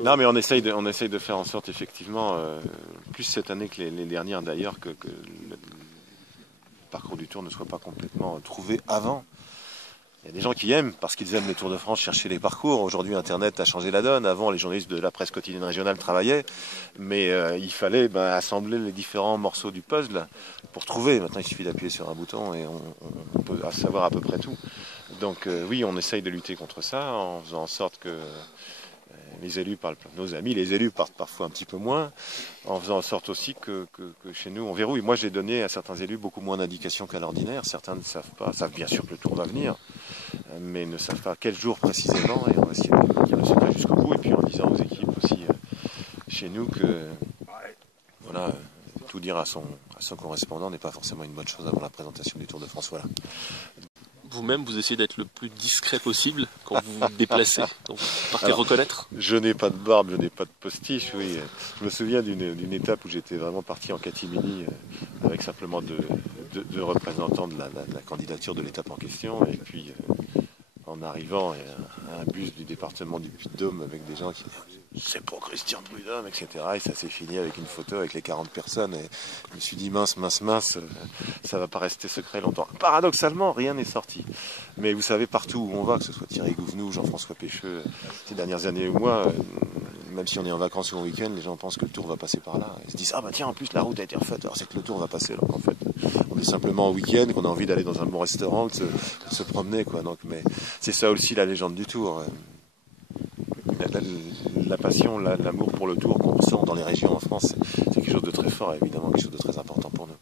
Non, mais on essaye de faire en sorte, effectivement, plus cette année que les dernières d'ailleurs, que le parcours du Tour ne soit pas complètement trouvé avant. Il y a des gens qui aiment, parce qu'ils aiment le Tour de France, chercher les parcours. Aujourd'hui, Internet a changé la donne. Avant, les journalistes de la presse quotidienne régionale travaillaient, mais il fallait assembler les différents morceaux du puzzle pour trouver. Maintenant, il suffit d'appuyer sur un bouton et on peut savoir à peu près tout. Donc oui, on essaye de lutter contre ça en faisant en sorte que les élus parlent, nos amis, les élus partent parfois un petit peu moins, en faisant en sorte aussi que chez nous on verrouille. Moi j'ai donné à certains élus beaucoup moins d'indications qu'à l'ordinaire. Certains ne savent pas, savent bien sûr que le tour va venir, mais ne savent pas quel jour précisément, et on va essayer de dire le secret jusqu'au bout, et puis en disant aux équipes aussi chez nous que voilà, tout dire à son correspondant n'est pas forcément une bonne chose avant la présentation du Tour de France. Voilà. Vous-même, vous essayez d'être le plus discret possible quand vous vous déplacez, quand vous partez reconnaître? Je n'ai pas de barbe, je n'ai pas de postiche, oui. Je me souviens d'une étape où j'étais vraiment parti en catimini avec simplement deux représentants de la candidature de l'étape en question. Et puis, en arrivant à un bus du département du Puy-de-Dôme avec des gens qui c'est pour Christian Prudhomme, etc. Et ça s'est fini avec une photo avec les 40 personnes. Et je me suis dit mince, ça va pas rester secret longtemps. Paradoxalement, rien n'est sorti. Mais vous savez, partout où on va, que ce soit Thierry Gouvenou, Jean-François Pécheux, ces dernières années ou moi, même si on est en vacances ou en week-end, les gens pensent que le Tour va passer par là. Ils se disent ah bah tiens, en plus la route a été refaite, alors c'est que le Tour va passer. Alors qu'en fait, on est simplement en week-end, qu'on a envie d'aller dans un bon restaurant, de se promener, quoi. Donc, mais c'est ça aussi la légende du Tour. La passion, l'amour pour le Tour qu'on ressent dans les régions en France, c'est quelque chose de très fort et évidemment quelque chose de très important pour nous.